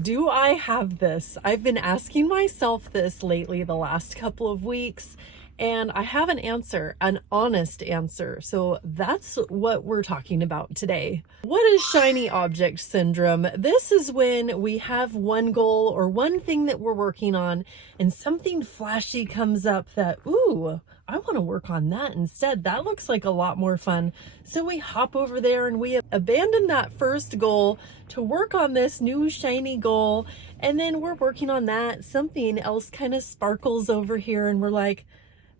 Do I have this? I've been asking myself this lately the last couple of weeks, and I have an answer, an honest answer. So that's what we're talking about today. What is shiny object syndrome? This is when we have one goal or one thing that we're working on, and something flashy comes up that, ooh, I want to work on that instead. That looks like a lot more fun. So we hop over there and we abandon that first goal to work on this new shiny goal. And then we're working on that. Something else kind of sparkles over here and we're like,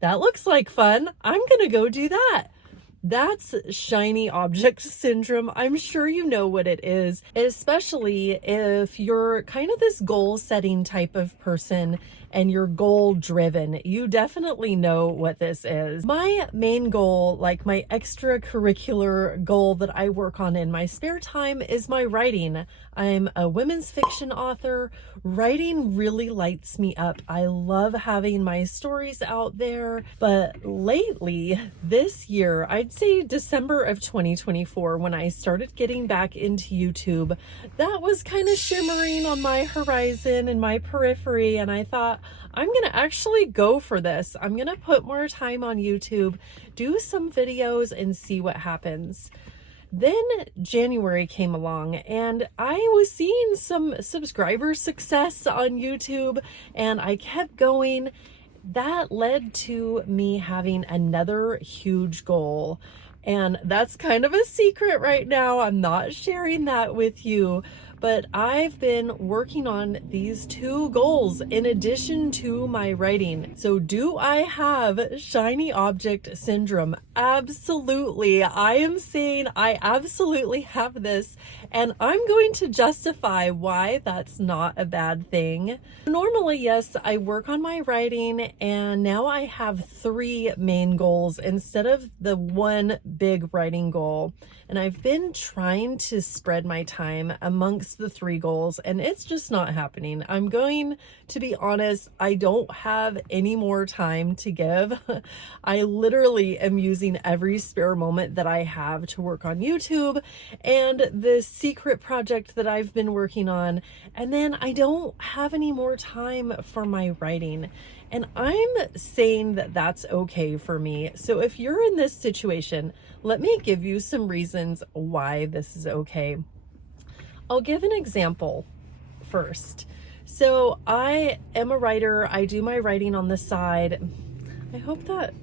that looks like fun. I'm going to go do that. That's shiny object syndrome. I'm sure you know what it is, especially if you're kind of this goal setting type of person and you're goal driven. You definitely know what this is. My main goal, like my extracurricular goal that I work on in my spare time, is my writing. I'm a women's fiction author. Writing really lights me up. I love having my stories out there. But lately, this year, I'd say December of 2024, when I started getting back into YouTube, that was kind of shimmering on my horizon and my periphery. And I thought, I'm going to actually go for this. I'm going to put more time on YouTube, do some videos, and see what happens. Then January came along and I was seeing some subscriber success on YouTube and I kept going. That led to me having another huge goal. And that's kind of a secret right now. I'm not sharing that with you, but I've been working on these two goals in addition to my writing. So do I have shiny object syndrome? Absolutely. I am saying I absolutely have this, and I'm going to justify why that's not a bad thing. Normally, yes, I work on my writing, and now I have three main goals instead of the one big writing goal. And I've been trying to spread my time amongst the three goals, and it's just not happening. I'm going to be honest, I don't have any more time to give. I literally am using every spare moment that I have to work on YouTube and the secret project that I've been working on. And then I don't have any more time for my writing. And I'm saying that that's okay for me. So if you're in this situation, let me give you some reasons why this is okay. I'll give an example first. So I am a writer. I do my writing on the side. I hope that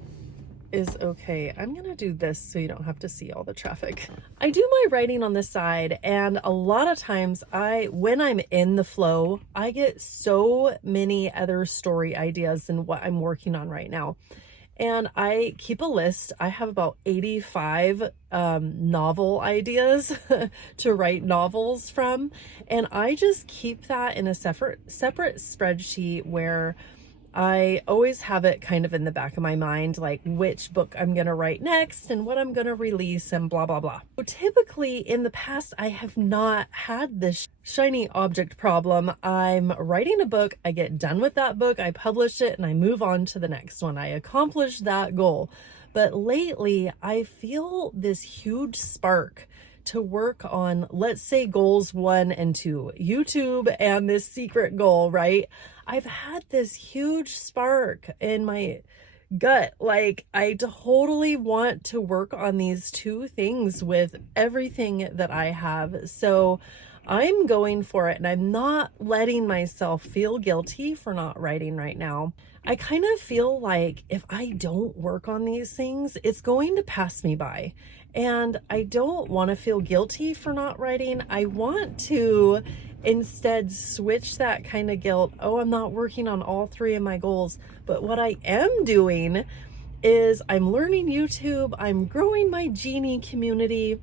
is okay. I'm gonna do this so you don't have to see all the traffic. I do my writing on the side, and a lot of times when I'm in the flow, I get so many other story ideas than what I'm working on right now. And I keep a list. I have about 85 novel ideas to write novels from. And I just keep that in a separate spreadsheet where I always have it kind of in the back of my mind, like which book I'm going to write next and what I'm going to release and blah, blah, blah. So typically in the past, I have not had this shiny object problem. I'm writing a book, I get done with that book, I publish it, and I move on to the next one. I accomplish that goal. But lately, I feel this huge spark to work on, let's say, goals 1 and 2, YouTube and this secret goal, right? I've had this huge spark in my gut. Like, I totally want to work on these two things with everything that I have. So I'm going for it, and I'm not letting myself feel guilty for not writing right now. I kind of feel like if I don't work on these things, it's going to pass me by. And I don't want to feel guilty for not writing. I want to instead switch that kind of guilt. Oh, I'm not working on all three of my goals. But what I am doing is I'm learning YouTube, I'm growing my Genie community,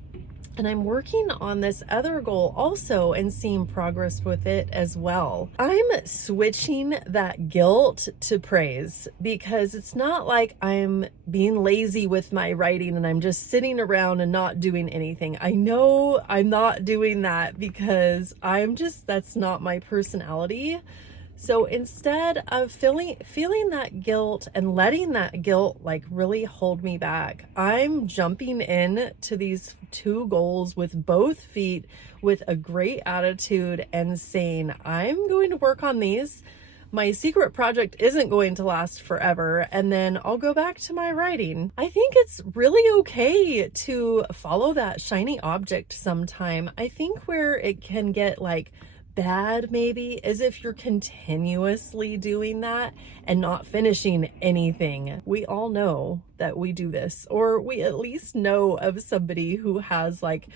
and I'm working on this other goal also and seeing progress with it as well. I'm switching that guilt to praise, because it's not like I'm being lazy with my writing and I'm just sitting around and not doing anything. I know I'm not doing that because that's not my personality. So instead of feeling that guilt and letting that guilt like really hold me back, I'm jumping in to these two goals with both feet, with a great attitude, and saying, I'm going to work on these. My secret project isn't going to last forever, and then I'll go back to my writing. I think it's really okay to follow that shiny object sometime. I think where it can get like bad maybe is if you're continuously doing that and not finishing anything. We all know that we do this, or we at least know of somebody who has like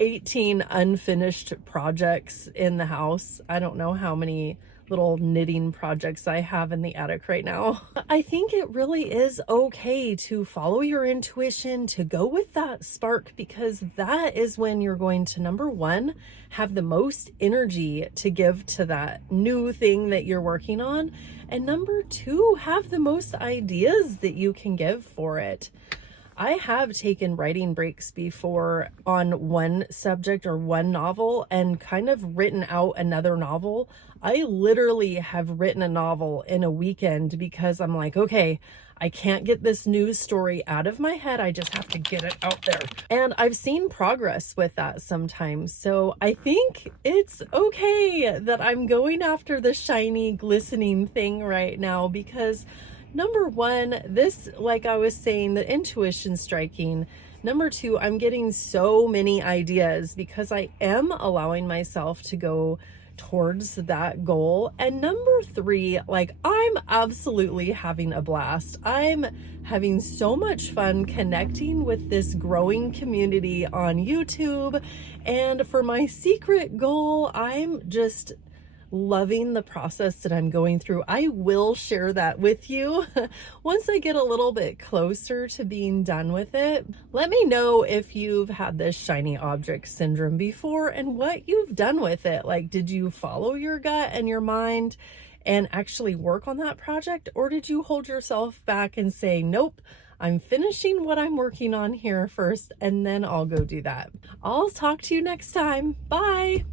18 unfinished projects in the house. I don't know how many little knitting projects I have in the attic right now. I think it really is okay to follow your intuition, to go with that spark, because that is when you're going to, number one, have the most energy to give to that new thing that you're working on, and number two, have the most ideas that you can give for it. I have taken writing breaks before on one subject or one novel and kind of written out another novel. I literally have written a novel in a weekend because I'm like, okay, I can't get this news story out of my head. I just have to get it out there. And I've seen progress with that sometimes. So I think it's okay that I'm going after the shiny, glistening thing right now because number one, this, like I was saying, the intuition striking. Number two, I'm getting so many ideas because I am allowing myself to go towards that goal. And number three, like I'm absolutely having a blast. I'm having so much fun connecting with this growing community on YouTube. And for my secret goal, I'm just loving the process that I'm going through. I will share that with you once I get a little bit closer to being done with it. Let me know if you've had this shiny object syndrome before and what you've done with it. Like, did you follow your gut and your mind and actually work on that project? Or did you hold yourself back and say, nope, I'm finishing what I'm working on here first, and then I'll go do that. I'll talk to you next time. Bye.